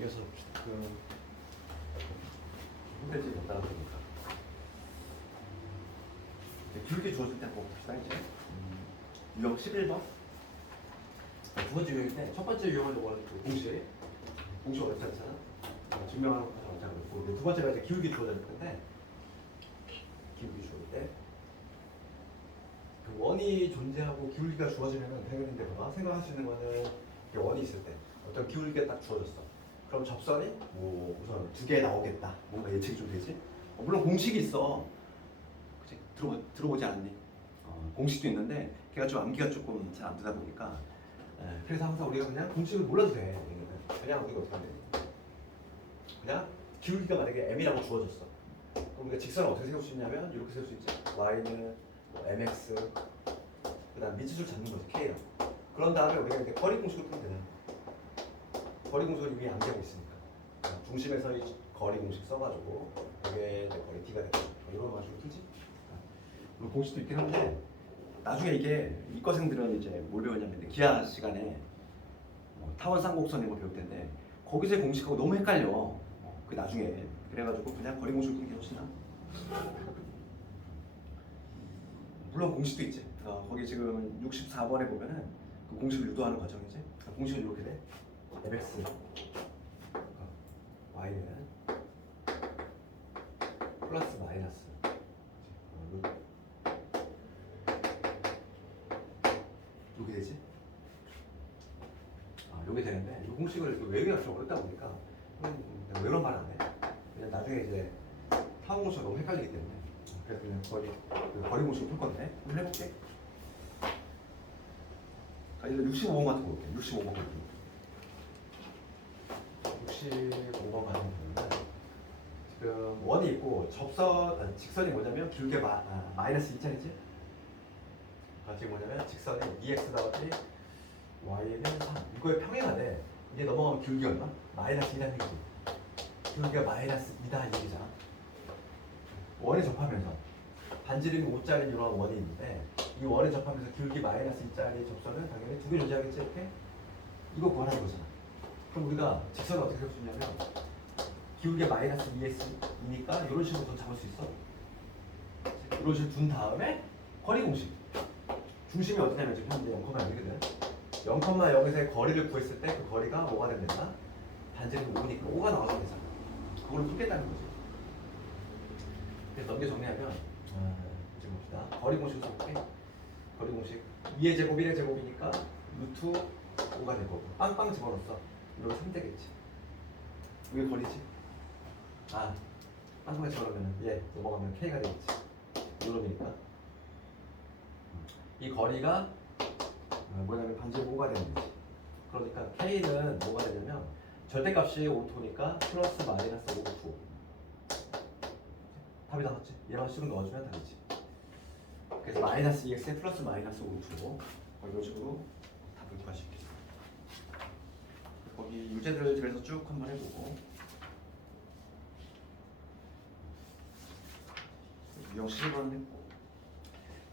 이어서 홈페이지에 갖다가 보니까 기울기 주어질 때 한번 봅시다. 이제 유형 11번 두 번째 유형일 때 첫 번째 유형은 요거는 공식 어렵지 않잖아. 증명하는 거 가장 어렵고 두 번째가 이제 기울기 주어질 텐데 기울기 주어질 때 그 원이 존재하고 기울기가 주어지면은 당연히 이제 봐봐 생각할 수 있는 거는 원이 있을 때 어떤 기울기가 딱 주어졌어. 그럼 접선이 뭐 우선 두 개 나오겠다. 뭔가 예측이 좀 되지? 물론 공식이 있어. 그치? 들어보지 않니? 공식도 있는데 걔가 좀 암기가 조금 잘 안 되다 보니까 그래서 항상 우리가 그냥 공식을 몰라도 돼. 그냥 우리가 어떻게 하면 돼? 그냥 기울기가 만약에 m이라고 주어졌어. 그럼 우리가 직선을 어떻게 세울 수 있냐면 이렇게 세울 수 있지. y는 뭐 mx 그다음 미지수를 잡는 거지 k랑. 그런 다음에 우리가 이제 거리 공식을 풀면 되잖아. 거리 공식을 이미 암기하고 있으니까 중심에서의 거리 공식 써가지고 이게 이제 거리 d가 되고 이런 방식으로 풀지. 물론 공식도 있긴 한데 나중에 이게 이과생들은 이제 뭘 배웠냐면 기하 시간에 타원 쌍곡선 이런 거 배울 텐데 거기서의 공식하고 너무 헷갈려. 그 나중에 그래가지고 그냥 거리 공식을 푸는 게 훨씬 나아. 물론 공식도 있지. 거기 지금 64번에 보면은 그 공식을 유도하는 과정이지. 공식은 이렇게 돼. fx y는 플러스 마이너스 이렇게 되지? 이게 되는데 이 공식을 이렇게 외우기가 좀 어렵다 보니까 외우는 말 안 해. 그냥 나중에 이제 타원 공식이 너무 헷갈리기 때문에 그래서 그냥 거리 공식을 풀 건데 한번 해볼게. 일단 65번 같은 거 볼게. 65번 같은 거. 65번 같은 경우는 지금 원이 있고 직선이 뭐냐면 길게 마이너스 2짜리지? 지금 뭐냐면 직선이 2x 더하기 y는 3 이거의 평행하 돼. 이게 넘어가면 길기 얼마? 마이너스 2단 얘기지. 길기가 마이너스 2단 얘기잖아. 원에 접하면서 반지름이 5짜리 이런 원이 있는데 이 원에 접하면서 길기 마이너스 2짜리 접선은 당연히 두 개 존재하겠지 이렇게? 이거 구하라는 거잖아. 그럼 우리가 직선을 어떻게 세울 수 있냐면 기울기가 마이너스 2s이니까 이런 식으로 좀 잡을 수 있어. 이런 식으로 둔 다음에 거리 공식. 중심이 어디냐면 지금 현재 0,0이거든. 0,0에서의 거리를 구했을 때 그 거리가 뭐가 된다? 반지름이 5니까 5가 나와야 되잖아. 그걸 풀겠다는 거지. 그래서 넘겨 정리하면 지금 봅시다. 거리 공식을 써볼게. 거리 공식 2의 제곱 1의 제곱이니까 루트 5가 될 거고 빵빵 집어넣었어. 이러면 3 되겠지. 이게 거리지? 빵빵 집어넣으면 넘어가면 K가 되겠지. 이놈이니까 이 거리가 뭐냐면 반지름 5가 되는 거지. 그러니까 K는 뭐가 되냐면 절대값이 5토니까 플러스 마이너스 5가 9. 답이 나왔지? 얘만 식으로 넣어주면 답이지. 그래서 마이너스 2x에 플러스 마이너스 5를 두고 이런 식으로 답을 구할 수 있겠어. 거기 유제들 그래서 쭉 한번 해보고 유형 11번 했고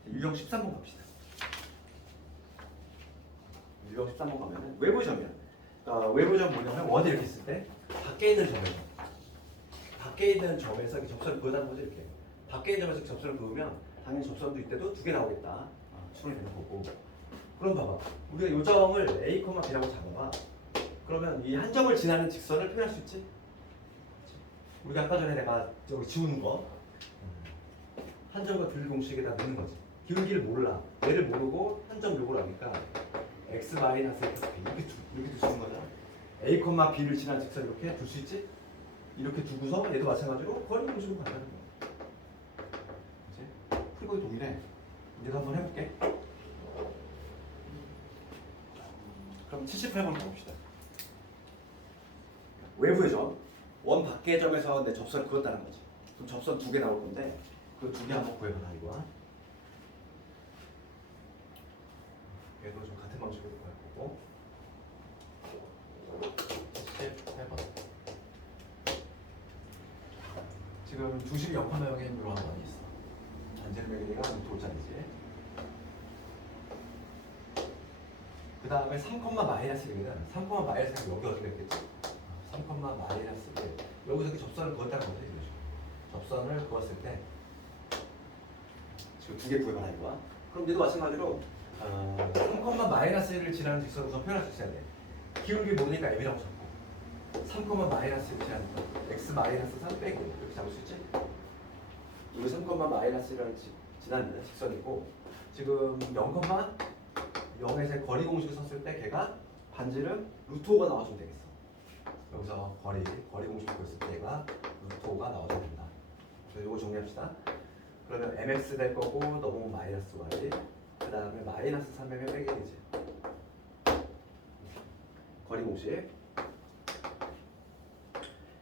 유형 13번 갑시다. 유형 13번 가면은 외부점이야. 외부점 뭐냐면 원이 이렇게 있을 때 밖에 있는 점에서 이렇게 접선을 그어다는 거죠. 이렇게 밖에 있는 점에서 접선을 그으면 당연히 접선도 이때도 두 개 나오겠다. 추론이 되는 거고. 그럼 봐봐. 우리가 이 점을 A, B라고 잡아봐. 그러면 이 한 점을 지나는 직선을 표현할 수 있지? 우리가 아까 전에 내가 저기 지우는 거 한 점과 길 공식에다 넣는 거지. 기울기를 몰라. 얘를 모르고 한 점 요구를 하니까 x 마이너스 x 이렇게 둘 수 있는 거잖아. A, B를 지나는 직선 이렇게 둘 수 있지? 이렇게 두고서 얘도 마찬가지로 거리 공식으로 간다는 거야. 그치? 풀고 동일해. 내가 한번 해볼게. 그럼 78번 가봅시다. 외부의 점, 원 밖의 점에서 내 접선을 그었다는 거지. 그럼 접선 두 개 나올 건데 그 두 개 한번 구해봐라 이거야. 얘도 좀 같은 방식으로 구할 거고. 78번. 지금 중심이 0,0에 있는 이런 원이 있어. 반지름의 길이가 5짜리지. 그 다음에 3, 마이너스 1이거든. 3, 마이너스 1 여기 어디가 있겠지? 3, 마이너스 1. 여기서 이렇게 접선을 그었다는 거죠. 이거죠. 접선을 그었을 때 지금 두 개 구해봐라 이거야. 그럼 얘도 마찬가지로 3, 마이너스 1을 지나는 직선을 우선 표현할 수 있어야 돼. 기울기 모르니까 m이라고 잡고 3, 마이너스 1을 지나는 거 x 마이너스 3 빼기 이렇게 잡을 수 있지? 여기 3, 마이너스 1을 지나는 직선이고 지금 0에서 거리 공식을 썼을 때 걔가 반지름 루트 5가 나와주면 되겠어. 여기서 거리 공식을 구했을 때 얘가 루트 5가 나와줘야 된다. 그래서 이거 정리합시다. 그러면 mx 될 거고 넘어오면 마이너스 y 그 다음에 마이너스 3이면 빼기 되지. 거리 공식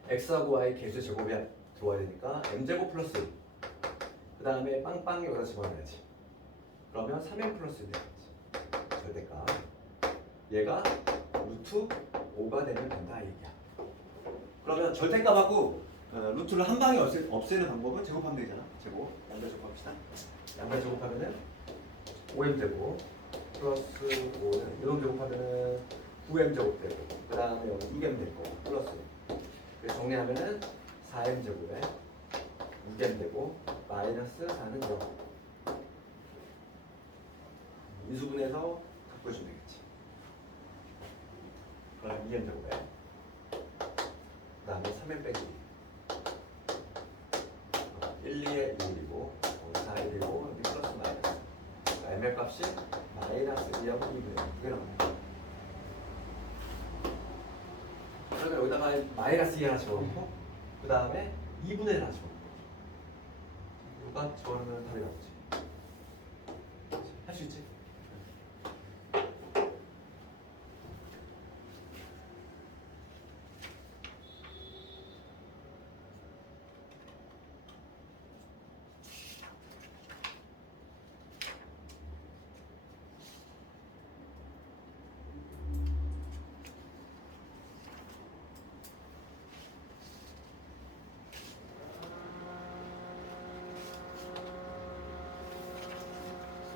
x하고 y 개수 제곱이 들어와야 되니까 m제곱 플러스 그 다음에 빵빵 여기다 집어넣어야지. 그러면 3m 플러스 1 되겠지. 절대값 얘가 루트 5가 되면 된다 이 얘기야. 그러면 절대값하고 루트를 한 방에 없애는 방법은 제곱하면 되잖아. 제곱 양변 제곱합시다. 양변 제곱하면은 5m 제곱 플러스 5는 이놈 제곱하면은 9m 제곱 되고 그 다음에 여기 2m 되고 플러스 그래서 정리하면은 4m 제곱에 6m 되고 마이너스 4는 0 인수분해서 곱해주면 되겠지. 그럼 2m 제곱에 그 다음에 3m 빼기 1, 2에 2이고 4, 1이고 여기 플러스 마이너스 m의 값이 마이너스 2하고 2분의 2개 나옵니다. 그러면 여기다가 마이너스 2 하나 집어넣고 그 다음에 2분의 1 하나 집어넣고 이거 집어넣으면 답이 나오지. 할 수 있지?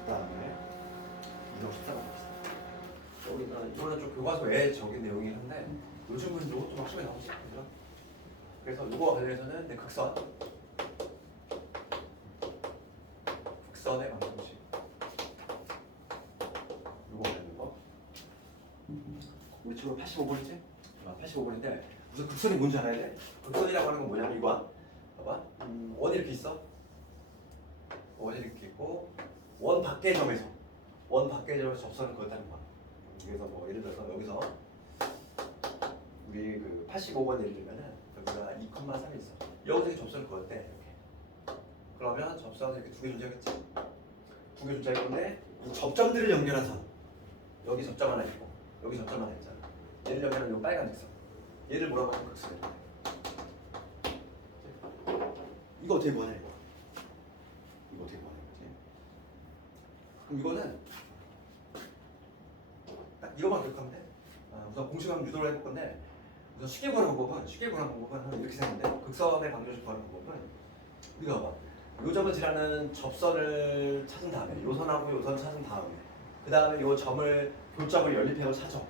그다음에 254가 있어. 우리가 이거는 좀 교과서에 적인 내용이긴 한데 요즘 문제도 좀 확실히 나오지 그죠? 그래서 이거와 관련해서는 극선의 방정식 이거 관련된 거 우리 지금 85번이지? 85번인데 무슨 극선이 뭔지 알아야 돼? 극선이라고 하는 건 뭐냐면 이거야. 봐봐 원이 이렇게 있어. 원이 이렇게 있고 원 밖의 점에서 접선을 그었다는 거야. 그래서 뭐 예를 들어서 여기서 우리 그 85번 예를 들면은 여기가 2,3이 있어. 여기서 접선을 그었대 이렇게. 그러면 접선은 이렇게 두 개 존재하겠지. 두 개 존재할 건데 이 접점들을 연결한 선. 여기 접점 하나 있고 여기 접점 하나 있잖아. 얘를 연결하는 이 빨간 직선. 얘를 뭐라고 하면 극선. 이거 어떻게 구하냐 이거. 이거 어떻게 구하냐 거지. 그럼 이거는 딱 이거만 기억하면 돼. 우선 공식 한번 유도를 해볼 건데 우선 쉽게 구하는 방법은 이렇게 생겼는데 극선의 방정식 구하는 방법은 우리가 봐. 요 점을 지나는 접선을 찾은 다음에 요 선하고 요 선을 찾은 다음에 그 다음에 요 점을 교점을 연립해서 찾아.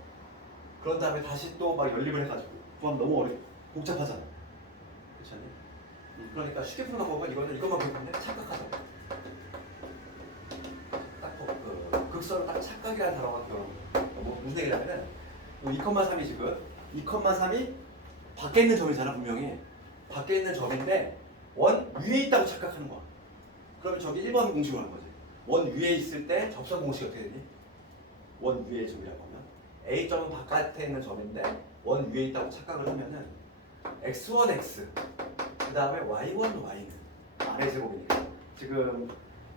그런 다음에 다시 또 막 연립을 해가지고 구하면 너무 복잡하잖아. 그렇지 않니? 그러니까 쉽게 푸는 방법은 이것만 기억하면 돼. 착각하자. 극선을 딱 착각이라는 단어가 들어가고 무슨 얘기냐면은 2,3이 지금 2,3이 밖에 있는 점이잖아. 분명히 밖에 있는 점인데 원 위에 있다고 착각하는 거야. 그러면 저기 1번 공식을 하는 거지. 원 위에 있을 때 접선 공식이 어떻게 되니? 원 위에 점이라고 하면 A점은 바깥에 있는 점인데 원 위에 있다고 착각을 하면은 x1 x 그 다음에 y1 y는 아래 제곱이니까 지금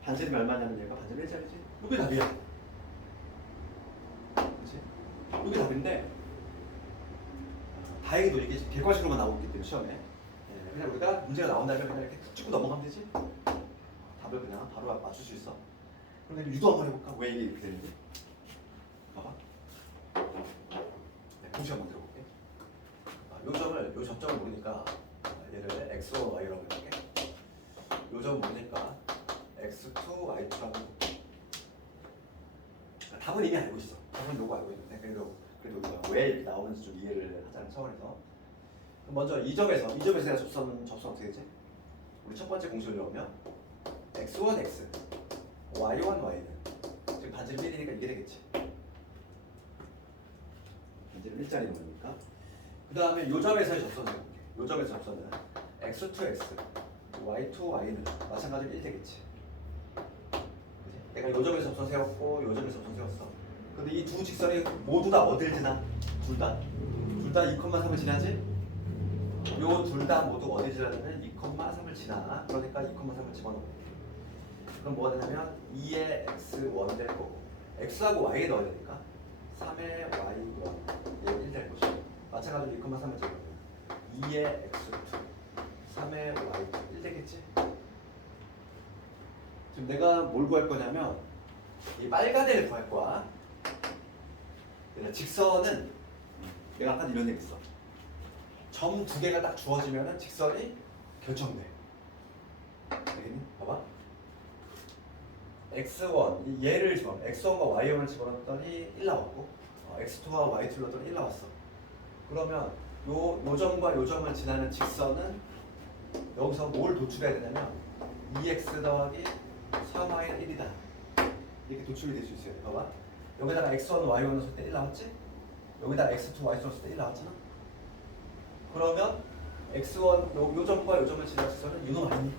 반지름이 얼마냐면 얘가 반지름 1짜리지? 이게 답이야. 그렇지? 이게 답인데 다행히도 이게 객관식으로만 나오기 때문에 시험에 그냥 우리가 문제가 나온다면 그냥 이렇게 툭 찍고 넘어가면 되지. 답을 그냥 바로 맞출 수 있어. 그럼 유도 한번 해볼까? 왜 이게 이렇게 되는지. 봐봐. 네, 공식 한번 들어볼게. 요 접점을 모르니까 얘를 x와 y라고 해볼게. 요 점을 모르니까 x2, y2라고 해볼게. 답은 이미 알고 있어. 답은 요거 알고 있는데 그래도 우리가 왜 이렇게 나오는지 좀 이해를 하자는 차원에서 먼저 이 점에서 내가 접선 어떻게 되지? 우리 첫 번째 공식을 넣으면 x1 x, y1 y는 지금 반지름 1이니까 이게 되겠지. 반지름 1짜리는 거니까. 그 다음에 요 점에서의 접선을 해볼게. 요 점에서 접선은 x2 x, y2 y는 마찬가지로 1 되겠지. 그치? 내가 요 점에서 접선 세웠고 요 점에서 접선 세웠어. 근데 이 두 직선이 모두 다 어딜 지나? 둘 다 2,3을 지나지? 요 둘 다 모두 어디 지나냐면 2,3을 지나. 그러니까 2,3을 집어넣어. 그럼 뭐가 되냐면 2의 x1 될 거고 x하고 y에 넣어야 되니까 3의 y1 얘 1 될 것이고 마찬가지로 2,3을 집어넣으면 2의 x2 3의 y2 1 되겠지? 지금 내가 뭘 구할 거냐면 이 빨간 애를 구할 거야. 직선은 내가 아까 이런 얘기 했어. 점 두 개가 딱 주어지면은 직선이 결정돼. 알겠니? 봐봐. x1 얘를 집어넣어. x1과 y1을 집어넣었더니 1 나왔고 x2와 y2를 넣었더니 1 나왔어. 그러면 요 점과 요 점을 지나는 직선은 여기서 뭘 도출해야 되냐면 2x 더하기 3y는 1이다. 이렇게 도출이 될 수 있어요. 봐봐. 여기다가 x1, y1 넣었을 때 1 나왔지? 여기다 x2, y2 넣었을 때 1 나왔잖아? 그러면 x1, 요 점과 요 점을 지나는 직선은 요 놈 아니니?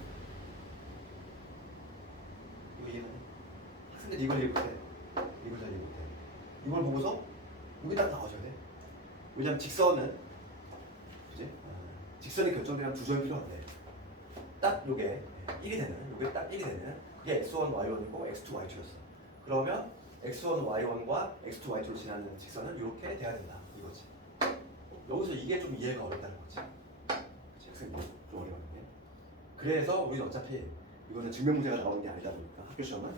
이거 이해가니? 학생들 이걸 이해 못해. 이걸 잘 이해 못해. 이걸 보고서 여기다 나와줘야 돼. 왜냐면 직선은 그지? 직선이 결정되면 두 점이 필요한데 딱 요게 1이 되는, 요게 딱 1이 되는 그게 x1, y1이고 x2, y2였어. 그러면 x1, y1과 x2, y2를 지나는 직선은 이렇게 돼야 된다. 이거지. 여기서 이게 좀 이해가 어렵다는 거지. 그치? 학생님 좀 어려웠네. 그래서 우리는 어차피 이거는 증명 문제가 나오는 게 아니다 보니까 학교 시험은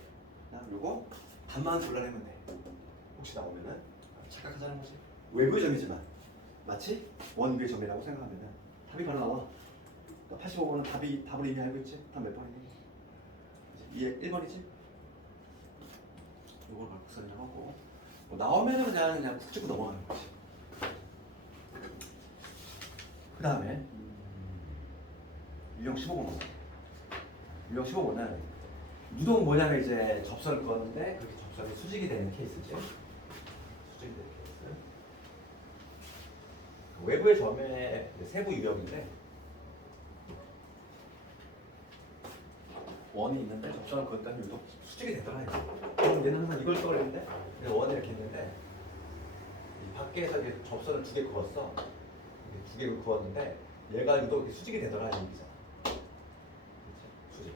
그냥 요거 답만 골라내면 돼. 혹시 나오면은 착각하자는 거지. 외부의 점이지만 마치 원위의 점이라고 생각하면은 답이 바로 나와. 85번은 답을 이미 알고 있지? 답 몇 번이니? 이게 1번이지? 요걸 각설을 하고 뭐 나오면은 그냥 푹 찍고 넘어가는 거지. 그 다음에 유형 15번. 유형 15번은 유독 뭐냐면 이제 접선을 그었는데 그렇게 접선이 수직이 되는 케이스지. 수직이 되는 케이스. 외부의 점의 세부 유형인데 원이 있는데 접선을 그었다면 유독 수직이 되더라. 그럼 얘는 항상 이걸 떠올리는데 원을 이렇게 있는데 이 밖에서 이렇게 접선을 두 개 그었어. 두 개를 그었는데 얘가 유독 이렇게 수직이 되더라 이 얘기잖아. 수직.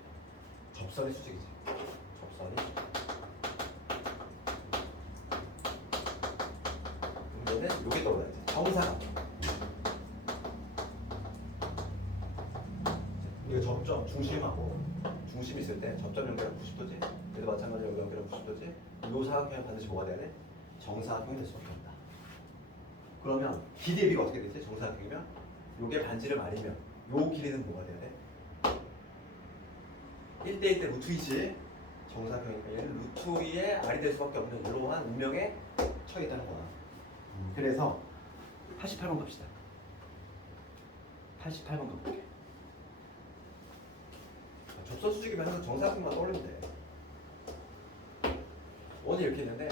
접선이 수직이지. 접선이. 그럼 얘는 여기 떠올라야지. 정사각형. 이거 접점 중심하고 중심이 있을 때 접점 연결은 90도지. 얘도 마찬가지로 여기 연결은 90도지. 이 사각형이 반드시 뭐가 돼야 돼? 정사각형이 될 수밖에 없다. 그러면 길이의 비가 어떻게 되지? 정사각형이면 요게 반지름 아니면 요 길이는 뭐가 돼야 돼? 1대1 대 루트 2지. 정사각형이니까 얘는 루트 2의 r이 될 수밖에 없는 이러한 운명에 처해 있다는 거야. 그래서 88번 갑시다. 88번 가볼게. 접선 수직이면 항상 정사각형만 떠올리면 돼. 원이 이렇게 있는데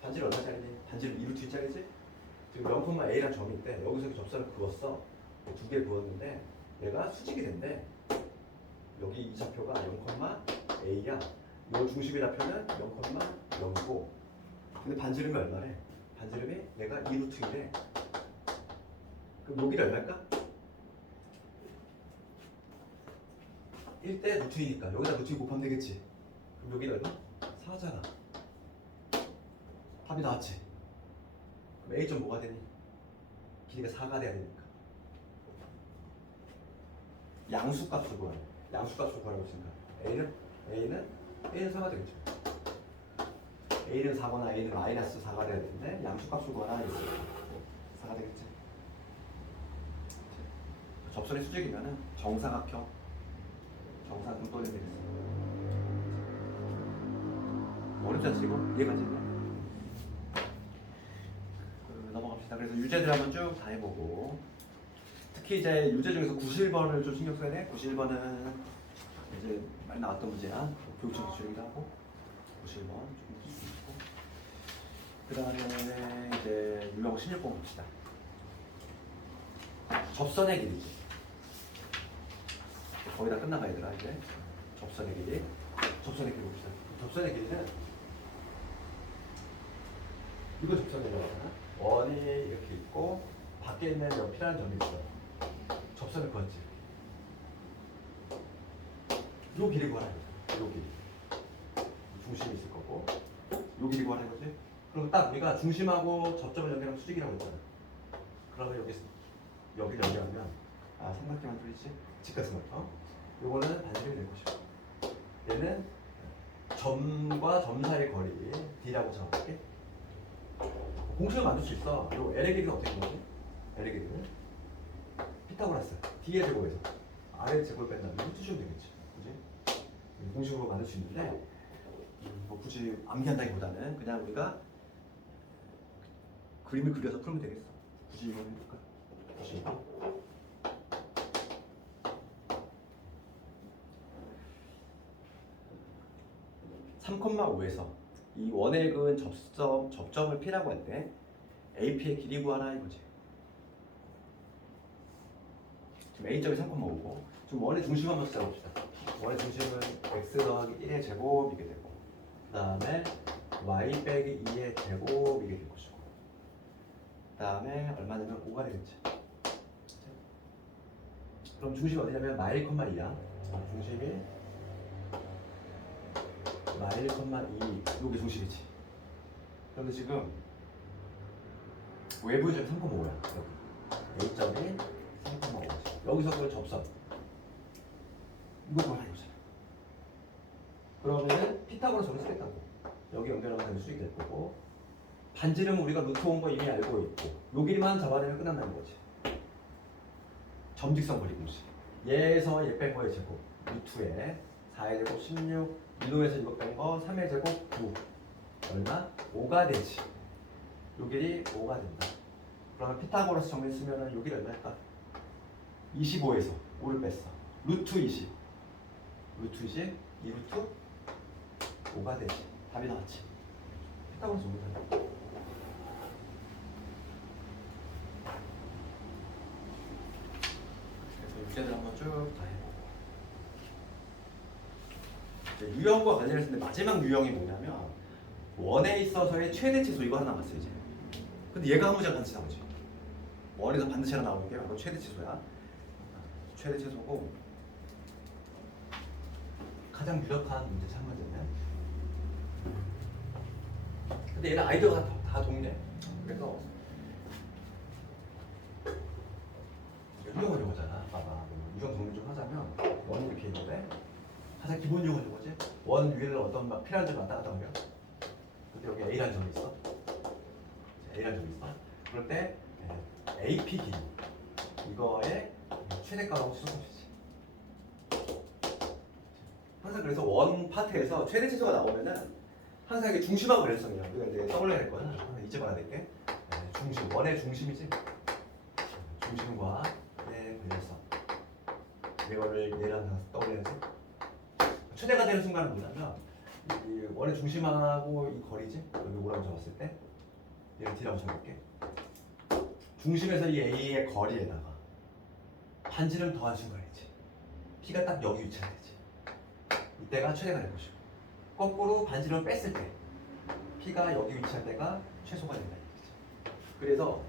반지름 얼마짜리니? 반지름 2루트 2짜리지? 지금 0,a란 점이 있대. 여기서 접선을 그었어. 두 개 그었는데 얘가 수직이 된대. 여기 이 좌표가 0,a야. 요 중심의 좌표는 0,0이고 근데 반지름이 얼마래? 반지름이 얘가 2루트 1에 그럼 여기를 얼마일까? 1대 루트 2니까 여기다 루트 2 곱하면 되겠지. 그럼 여기는 얼마? 4잖아. 답이 나왔지? 그럼 A점 뭐가 되니? 길이가 4가 돼야 되니까 양수값을 구하래. 양수값을 구하라고 했으니까 A는 4가 되겠죠. A는 4거나 A는 마이너스 4가 돼야 되는데 양수값을 구하라 이렇게 4가 되겠지. 접선이 수직이면은 정사각형 떠올리면 되겠어. 어렵지 않지 이거? 이해가지? 넘어갑시다. 그래서 유제들 한번 쭉 다 해보고 특히 이제 유제 중에서 91번을 좀 신경 써야 돼. 91번은 이제 많이 나왔던 문제야. 교육청 기출이기도 하고 91번 좀 있고. 그 다음에 이제 유형 16번 봅시다. 접선의 길이지. 거의 다 끝나가 얘들아 이제. 접선의 길이. 접선의 길이 봅시다. 접선의 길이는 이거 접선이라고 하잖아. 원이 이렇게 있고 밖에 있는 옆이라는 점이 있어. 접선을 그었지. 요 길이 구하는 거지. 요 길이. 중심이 있을 거고. 요 길이 구하는 거지. 그리고 딱 우리가 중심하고 접점을 연결하는 수직이라고 했잖아. 그러면 여기를 연결하면 삼각형만 뚫리지? 직각삼각형. 요거는 반지름이 될 것이고. 얘는 점과 점 사이의 거리 D라고 잡아볼게. 공식을 만들 수 있어. 요 L의 길이는 어떻게 되지? L의 길이는 피타고라스 D의 제곱에서 R의 제곱을 뺀다면 수식으면 되겠지. 그지? 공식으로 만들 수 있는데 뭐 굳이 암기한다기보다는 그냥 우리가 그림을 그려서 풀면 되겠어. 굳이 이걸 해볼까? 보시고 3,5에서 이 원에 그은 접점을 P라고 할 때 AP의 길이 구하라 이거지. 지금 A점이 3,5고 지금 원의 중심 한번 찾아봅시다. 원의 중심은 x 더하기 1의 제곱이게 되고 그 다음에 y 빼기 2의 제곱이게 될 것이고 그 다음에 얼마 되면 5가 되겠지. 그럼 중심이 어디냐면 마일 콤마 2야. 중심이 마일 콤마 2 여기 중심이지. 그런데 지금 외부 점이 3,5야. 여기 A점이 3,5지. 여기서 그걸 접선 이거 뭘 알고잖아. 그러면은 피타고라스 정리 쓰겠다고. 여기 연결하면 되는 수익이 될 거고 반지름은 우리가 루트 온 거 이미 알고 있고 요 길이만 잡아내면 끝난다는 거지. 점직선 거리 공식. 얘에서 얘 뺀 거의 제곱 루트에 4의 제곱 16 1호에서 이거 뺀 거 3의 제곱 9 얼마? 5가 되지. 요 길이 5가 된다. 그러면 피타고라스 정리 쓰면은 요 길이 얼마일까? 25에서 5를 뺐어. 루트 20 루트 20 2루트 5가 되지. 답이 나왔지. 피타고라스 정리한다. 그래서 유제를 한번 쭉 다 해보고 유형과 관련해서 마지막 유형이 뭐냐면 원에 있어서의 최대치수 이거 하나 남았어 이제. 근데 얘가 한 문제가 반드시 나오지. 원에서 반드시 하나 나오는 게 바로 최대치수야. 최대치수고 가장 유력한 문제 한 문제는. 근데 얘는 아이디어가 다 동일해. 그래서 유형을 이거잖아. 봐봐. 유형 정리 좀 하자면 원이 이렇게 있는데 가장 기본 유형은 이거지. 원 위를 어떤 막 필요한 점이 왔다 갔다 하면 근데 여기 A라는 점이 있어. A라는 점이 있어. 그럴 때 AP 길이 이거의 최대값하고 수소값이지. 항상 그래서 원 파트에서 최대 치수가 나오면은 항상 이게 중심하고 관련성이야. 우리가 이제 떠올려야 될 거는 잊지 말아야 될 게 중심, 원의 중심이지. 중심과의 관련성. 이거를 얘랑 떠올려야지. 최대가 되는 순간은 뭐냐면 이 원의 중심하고 이 거리지. 여기 오라고 적었을 때 얘를 D라고 적을게. 중심에서 이 A의 거리에다가 반지름 더한 순간이지. P가 딱 여기 위치해야 되지. 이때가 최대가 될 것이고 거꾸로 반지름을 뺐을 때 P가 여기 위치할 때가 최소가 된다. 그래서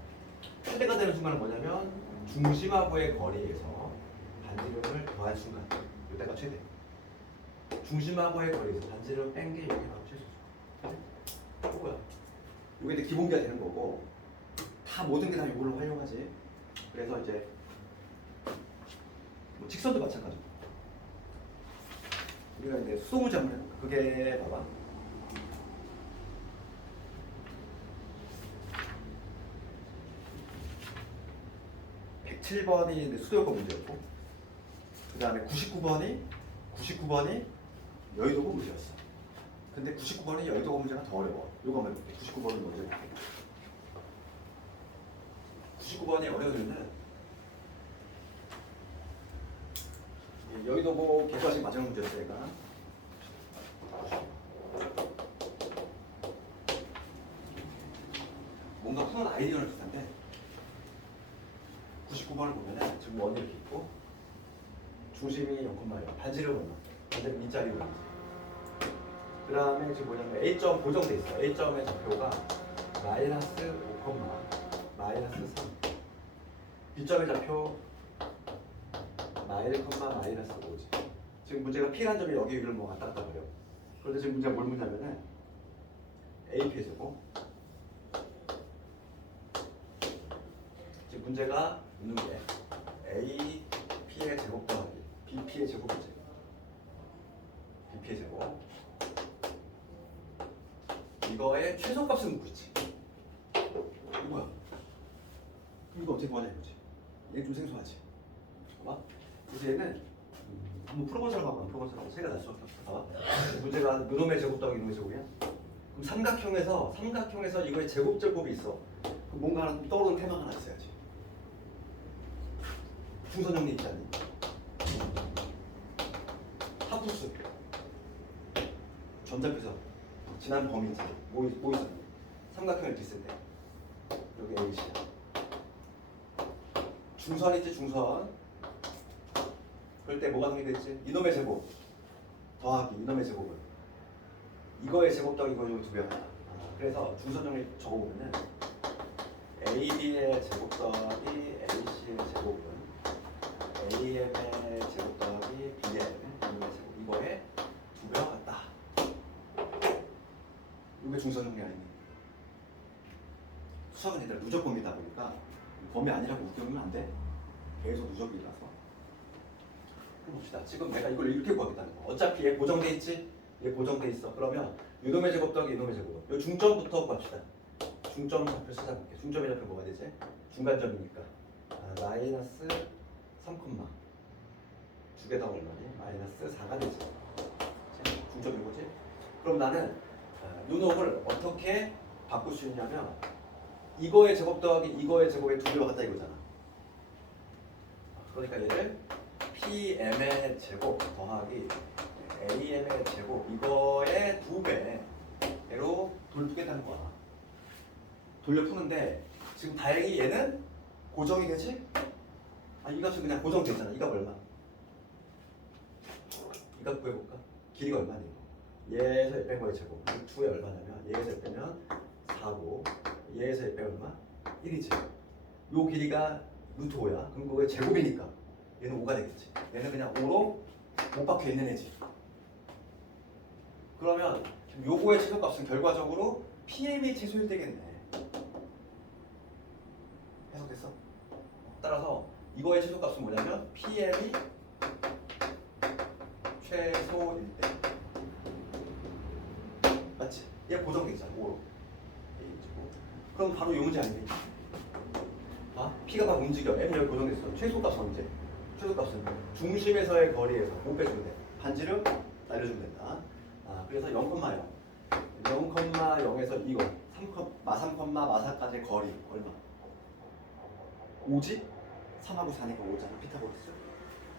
최대가 되는 순간은 뭐냐면 중심하고의 거리에서 반지름을 더한 순간 이때가 최대. 중심하고의 거리에서 반지름을 뺀 게 이게 바로 최소수. 이거야. 이게 이제 기본기가 되는 거고 다 모든 게 다 이걸로 활용하지. 그래서 이제 뭐 직선도 마찬가지고 우리가 이제 수소 문제 한번 해볼까? 그게 봐봐. (107번이) 수도요법 문제였고 그 다음에 99번이 여의도고 문제였어. 근데 99번이 여의도고 문제가 더 어려워. 요거 한번 해볼게. 99번은 먼저 해볼게. 99번이 어려우면은 여기도 뭐 객관식 마지막 문제였어요, 얘가. 뭔가 푸는 아이디어는 비슷한데 99번을 보면은 지금 원이 이렇게 있고 중심이 0,0 반지름 얼마? 반지름 2짜리 원이지. 그 다음에 지금 뭐냐면 A점 고정돼 있어. A점의 좌표가 마이너스 5, 마이너스 3. B점의 좌표 마이너스 5지. 지금 문제가 P라는 점이 여기를 뭐 왔다 갔다 거려. 그런데 지금 문제가 뭘 묻냐면은 AP의 제곱. 지금 문제가 묻는 게 AP의 제곱 더하기 BP의 제곱이지. BP의 제곱. 이거의 최소값을 묻고 있지. 이거야. 그럼 이거 어떻게 구하냐 이거지. 얘 좀 생소하지. 봐봐. 그래서 얘는 한번 풀어본 사람 하고 안 풀어본 사람 하고 차이가 날 수밖에 없어. 봐봐. 문제가 요놈의 제곱 더하기 이놈의 제곱이야. 그럼 삼각형에서 이거의 제곱이 있어. 그럼 뭔가 하나 떠오르는 테마가 하나 있어야지. 중선형리 있지 않니? 하프수. 전자표서. 지난 범위지. 뭐 있었니? 삼각형을 뒷을 때. 여기 A시야. 중선 있지, 중선. 그럴 때 뭐가 정리되지? 이놈의 제곱 더하기 이놈의 제곱은 이거의 제곱 더하기 이거의 두 배가. 그래서 중선형을 적어보면은 AB의 제곱 더하기 AC의 제곱은 AM의 제곱 더하기 BM의 제곱 이거의 두 배와 같다. 이게 중선형이 아니니. 수학은 얘들아 누적범위다 보니까 범위 아니라고 웃겨면 안 돼. 계속 누적이라서. 봅시다. 지금 내가 이걸 이렇게 구하겠다는 거. 어차피 얘 고정돼 있지? 얘 고정돼 있어. 그러면 이놈의 제곱 더하기 이놈의 제곱. 이 중점부터 구합시다. 중점 좌표 찾아볼게. 중점의 좌표 뭐가 되지? 중간점이니까. 마이너스 3, 두 개 더 얼마니? 마이너스 4가 되지. 중점이 뭐지? 그럼 나는 이 놈을 어떻게 바꿀 수 있냐면 이거의 제곱 더하기 이거의 제곱의 두 배와 같다 이거잖아. 그러니까 얘를 PM의 제곱 더하기 AM의 제곱 이거의 두 배로 돌리겠다는 거야. 돌려 푸는데 지금 다행히 얘는 고정이 되지? 이 값은 그냥 고정돼 있잖아. 이 값 얼마? 이 값 구해볼까? 길이가 얼마니? 얘에서 얘 뺀 거의 제곱. 이 두에 얼마냐면 얘에서 얘 빼면 4고 얘에서 얘 빼면 얼마? 1이지. 요 길이가 루트 5야. 그럼 그거의 제곱이니까 얘는 5가 되겠지. 얘는 그냥 5로 못 박혀 있는 애지. 그러면 요거의 최소값은 결과적으로 PM이 최소일 때겠네. 해석됐어? 따라서 이거의 최소값은 뭐냐면 PM이 최소일 때. 맞지? 얘 고정돼 있잖아. 5로. 그럼 바로 요 문제 아니니? P가 막 움직여. M 여기 고정됐어. 최소값은 언제? 최소값은 중심에서의 거리에서 못 빼주면 돼. 반지름 날려주면 된다. 그래서 0,0 0,0에서 이거 3, 마4까지의 거리 얼마? 5지? 3하고 4니까 5잖아. 피타고라스.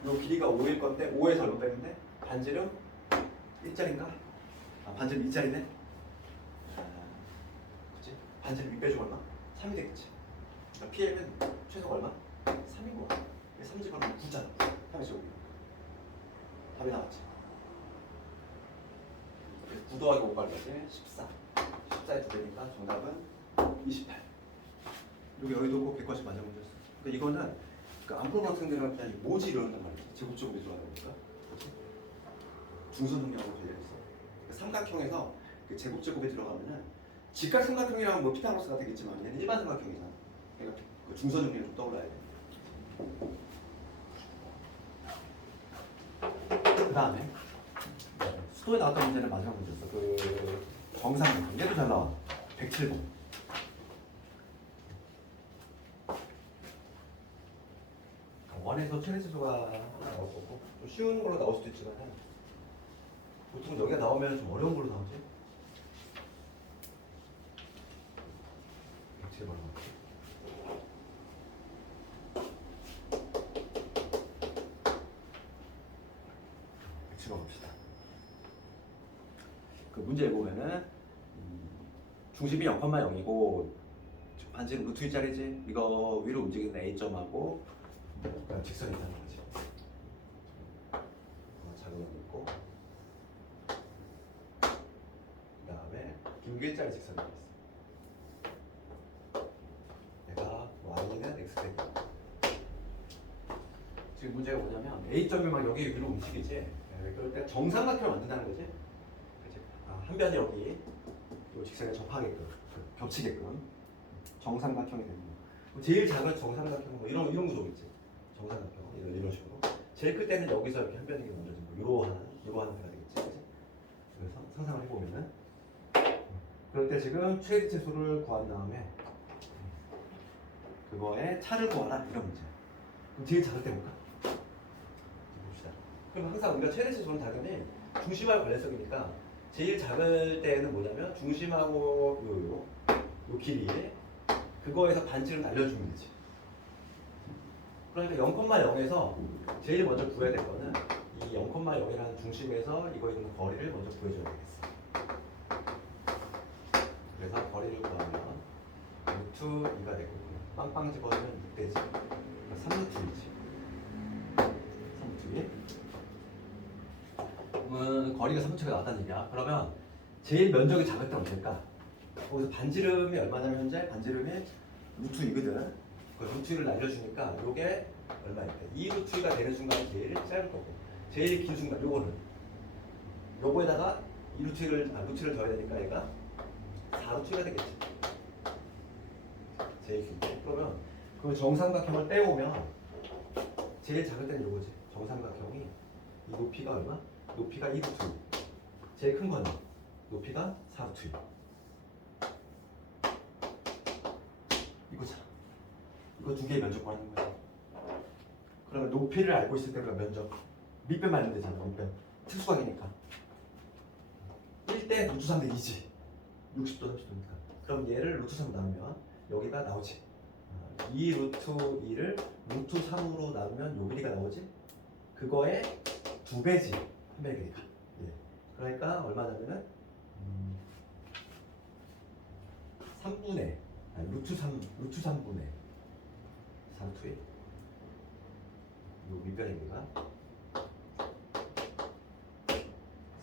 요 길이가 5일 건데 5에서 얼마 빼면 돼? 반지름 1짜리인가? 반지름 2짜리네? 그치? 반지름 2 빼주면 얼마? 3이 되겠지. 그러니까 PM은 최소가 얼마? 3인 거야. 3집하면 9잖아. 3이 제곱이. 답이 나왔지. 9 더하기 5까지 14. 14의 두 배니까 정답은 28. 여기도 꼭 100과씩 맞아 문제였어. 그러니까 이거는 안프로 같은 데는 그냥 뭐지 이러는단 말이지. 제곱적으로 좋아하니까. 중선형이라고 관련했어. 삼각형에서 그 제곱제곱에 들어가면은 직각 삼각형이랑 뭐 피타고라스가 되겠지만 얘는 일반 삼각형이잖아. 그러니까 그 중선형이 좀 떠올라야 돼. 그 다음에 수도에 나왔던 문제는 마지막 문제였어. 그 정상형 얘도 잘 나와. 107번. 원에서 최대치수가 나올 거고 좀 쉬운 걸로 나올 수도 있지만 보통 여기가 나오면 좀 어려운 걸로 나오지. 107번. 그 문제를 보면은 중심이 0,0이고 반지름 루트 1짜리지. 이거 위로 움직이는 A점하고 직선이 있다는 거지. 작은 원 있고 그 다음에 길게짜리 직선이 있어. 얘가 y는 x백이야. 지금 문제가 뭐냐면 A점이 막 여기 위로 움직이지. 그럴 때 정삼각형을 만든다는 거지. 그치? 한 변이 여기 이 직선에 접하게끔, 겹치게끔 정삼각형이 되는 거. 제일 작은 정삼각형 뭐 이런 구조겠지. 정삼각형 이런 식으로. 제일 클 때는 여기서 이렇게 한 변이 만들어지고 요로 하는 배가 되겠지. 그치? 그래서 상상을 해보면은 그럴 때 지금 최대 치수를 구한 다음에 그거에 차를 구하라 이런 문제. 그럼 제일 작을 때 볼까? 봅시다. 그럼 항상 우리가 최대 치수는 당연히 중심하고 관련성이니까 제일 작을 때는 뭐냐면 중심하고 요 길이 그거에서 반지름 날려주면 되지. 그러니까 0,0에서 제일 먼저 구해야 될 거는 이 0,0이라는 중심에서 이거 있는 거리를 먼저 구해줘야 되겠어. 그래서 거리를 구하면 루트 2가 되거든요. 빵빵 집어주면 6대지. 그러니까 3루트 2지. 3루트 2. 그러면 거리가 3루트가 나왔다는 얘기야. 그러면 제일 면적이 작을 때 언제일까? 거기서 반지름이 얼마냐면 현재 반지름이 루트 2거든. 그 루트 2를 날려주니까 요게 얼마일 때? 2 루트 2가 되는 순간이 제일 짧을 거고 제일 긴 순간 요거는 요거에다가 2 루트 2를 더해야 되니까 얘가 4루트 2가 되겠지. 제일 긴 때. 그러면 그 정삼각형을 떼오면 제일 작을 때는 요거지. 정삼각형이 이 높이가 얼마? 높이가 2루트 2. 제일 큰 거는 높이가 4루트 2. 이거잖아. 이거 두 개의 면적 구하는 거야. 그러면 높이를 알고 있을 때 그 면적 밑변 말면 되잖아. 밑변 특수각이니까 1대 루트 3대 2지. 60도 30도니까. 그럼 얘를 루트 3 나누면 여기가 나오지. 2 루트 2를 루트 3으로 나누면 요 길이가 나오지. 그거의 2배지. 한 배의 길이가. 예. 그러니까 얼마냐면은 3분의 루트 3분의 4루트 1. 요 밑변의 길이가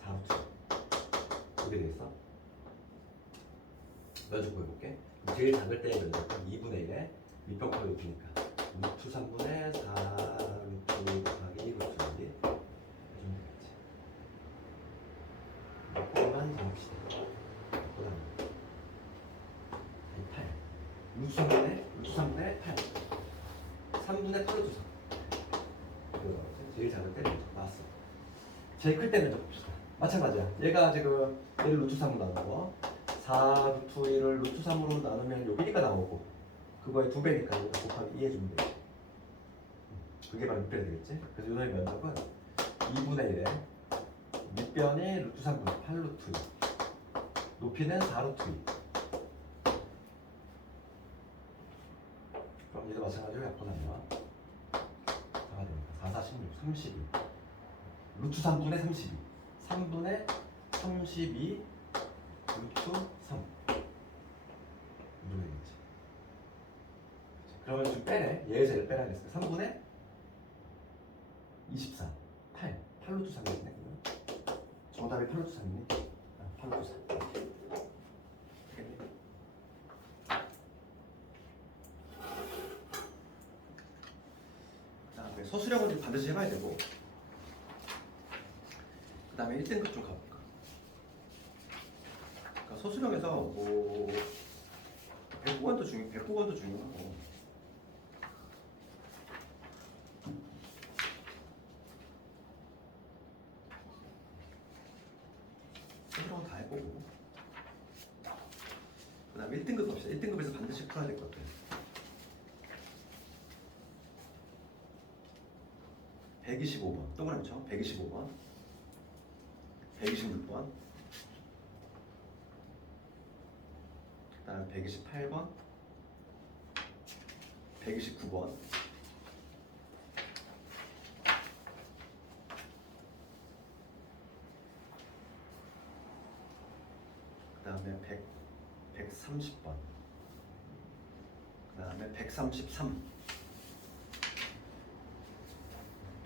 4루트. 이게 되겠어? 면적 구해볼게. 제일 작을 때의 면적은 2분의 1에 밑변 곱하기 높이니까 루트 3분의 4루트 곱하기 루트 1이 이 정도 되겠지. 몇번만 잡읍시다. 그 다음에 8 루트 3분의 8 3분의 8루트 3 제일 작을 때 면적 나왔어. 제일 클 때 면적 봅시다. 마찬가지야. 얘가 지금 얘를 루트 3으로 나누고 4 루트 1을 루트 3으로 나누면 요 길이가 나오고 그거의 2배니까 이거 곱하기 2 해주면 되지. 그게 바로 밑변이 되겠지. 그래서 요놈의 면적은 2분의 1에 밑변이 루트 3분의 8 루트 2 높이는 4 루트 2. 그럼 얘도 마찬가지로 약분하면 4가 됩니다. 4, 4, 16, 32 루트 3분의 32 3분의 32 루트 3 이렇게 되겠지. 그러면 좀 빼래. 얘에서 얘를 빼라겠어. 3분의 24 8 루트 3이겠네. 정답이 8 루트 3이네. 8 루트 3 그다음에 서술형은 좀 반드시 해봐야 되고 그 다음에 1등급 좀 가볼까. 그러니까 서술형에서 뭐 백구간도 중요하고 서술형은 다 해보고 그 다음에 1등급 갑시다. 1등급에서 반드시 풀어야 될 것들 125번 동그라미 쳐. 125번 126번 그 다음 128번 129번 다음에 130번, 그 다음에 133,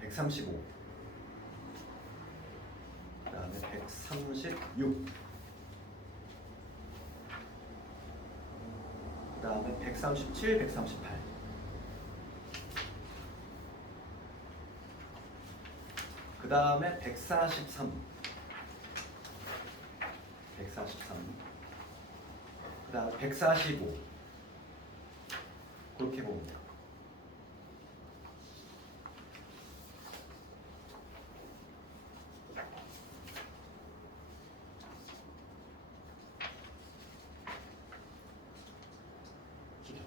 135, 그 다음에 136, 그 다음에 137, 138, 그 다음에 143, 143, 그 다음에 145, 그렇게 봅니다.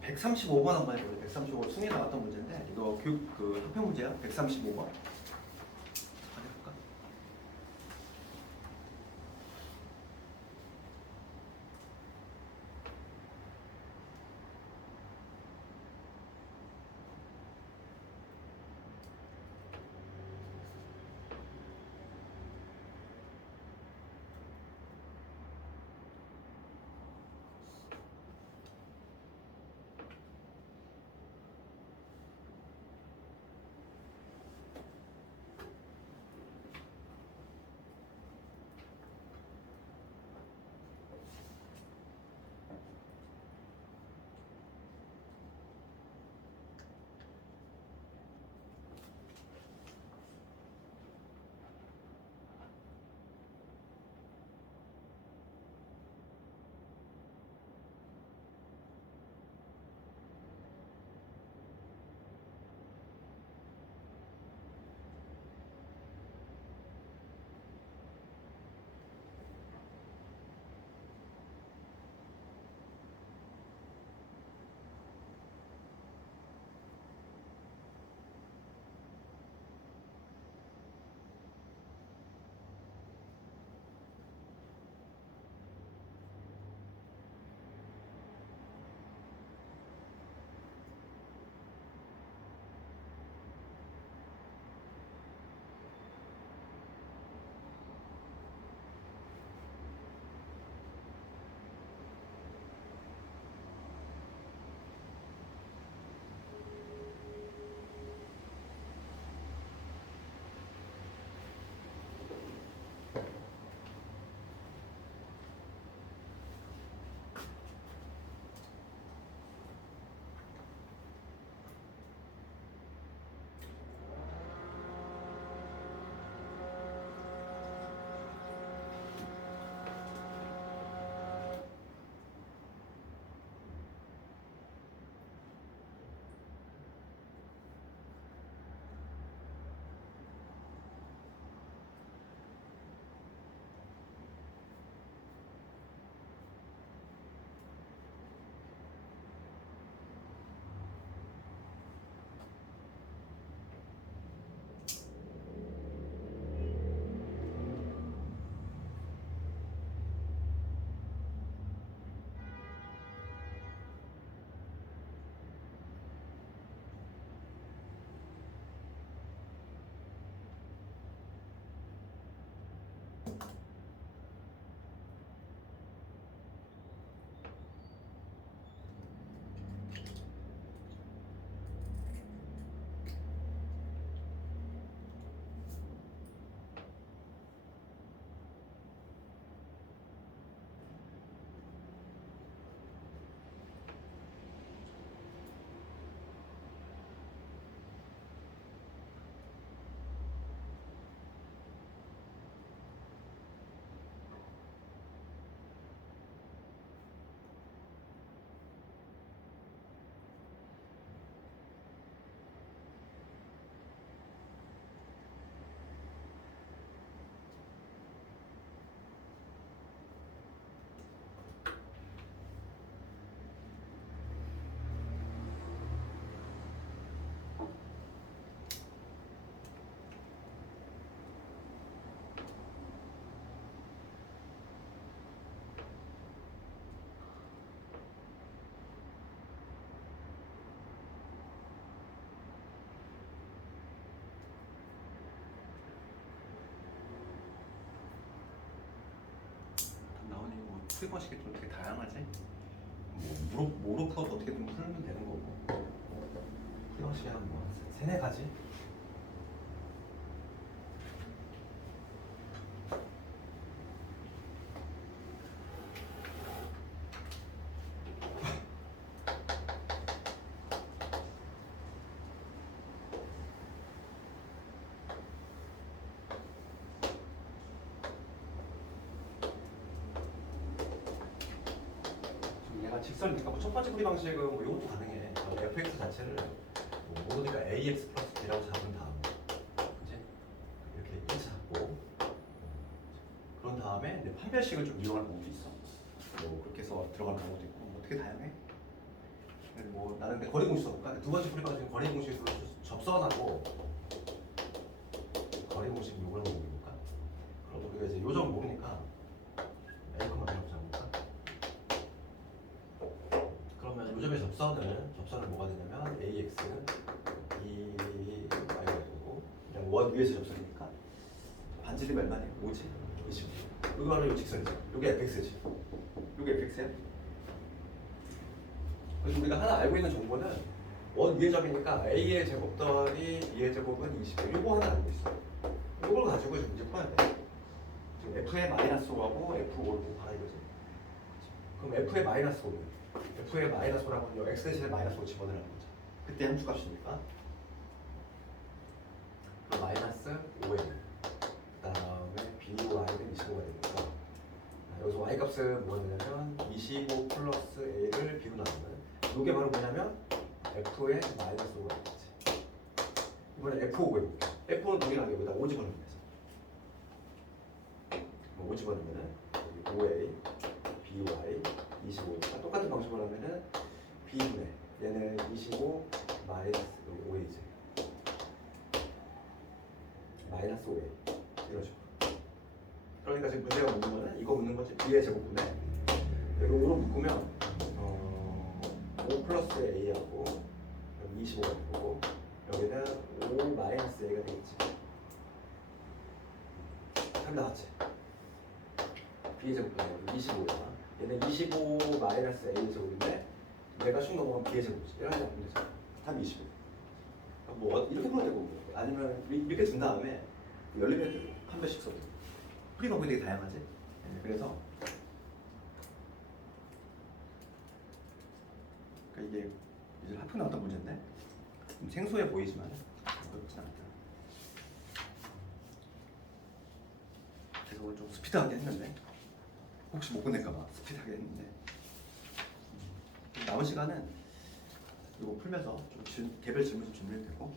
백 135번 한번 해볼게요. 135 숭에 나왔던 문제인데 이거 교육 그 학평 문제야. 135번. 해볼까? 풀이 방식이 좀 되게 다양하지. 모로 풀어도 어떻게 좀 풀면 되는 거고. 풀이 방식이 한뭐 세네 가지. 얘가 직선이니까 뭐첫 번째 풀이 방식은 뭐 이것도 가능해. fx 자체를 뭐 모르니까 ax 플러스 b라고 잡은 다음에, 그치? 이렇게 1차 잡고, 그런 다음에 이제 판별식을 좀 이용할 방법도 있어. 뭐 그렇게 해서 들어갈 방법도 있고, 뭐 어떻게 다양해. 근데 뭐 나는 근데 거리 공식 써볼까? 두 번째 풀이 방식은 거리 공식으로 접선하고 거리 공식 요구하는 공식이니까. 그럼 우리가 이제 요점 모르니까 a, b라고 잡을까? 그러면 요점의 접선은 뭐가 되냐면 AX는 이 Y가 되고, 그냥 원 위에서 접선이니까 반지름이 얼마냐? 5지? 25. 이거는 이 직선이죠. 이게 fx지. 이게 fx야. 그래서 우리가 하나 알고 있는 정보는 원 위의 점이니까 A의 제곱 더하기 B의 제곱은 25. 이거 하나 알고 있어. 이걸 가지고 지금 문제 풀어야 돼. 지금 F의 마이너스 5하고 F5를 곱하라 이거지. 그럼 F의 마이너스 5는 F의 마이너스 5라고는요, X 대신에 마이너스 5 집어넣으라는 거죠. 그때 함수값이니까. 그럼 마이너스 5에 그 다음에 BY는 25가 되니까, 여기서 Y값은 뭐냐면 25 플러스 A를 B로 나누는, 이게 바로 뭐냐면 F의 마이너스 5가 되겠지. 이번에 F5 해볼게. F는 동일하게 여기다 5 집어넣으면 되죠. 5 집어넣으면은 5A BY 25니까 똑같은 방식으로 하면은 B분의 얘는 25 마이너스 5A지. 마이너스 5A 이런 식으로. 그러니까 지금 문제가 묻는 거는 이거 묻는 거지. B의 제곱분의 이거로 묶으면 5 플러스 A하고 여기 25가 되고, 여기는 5 마이너스 A가 되겠지. 답 나왔지? B의 제곱분의 25야. 얘는 25 마이너스 A 제곱인데 내가 쭉 넘어가면 B의 제곱이지. 이렇게 하면 되죠. 답 25. 뭐 이렇게 풀어도 되고, 아니면 이렇게 준 다음에 열리면 되고, 한 번씩 써도 되고. 풀이 방법이 되게 다양하지. 그래서 그러니까 이게 이제 학교 나왔던 문제인데 좀 생소해 보이지만 어렵진 않다. 그래서 오늘 좀 스피드하게 했는데, 혹시 못 보낼까봐 스피드하게 했는데, 남은 시간은 이거 풀면서 좀 개별 질문 좀 준비해도 되고,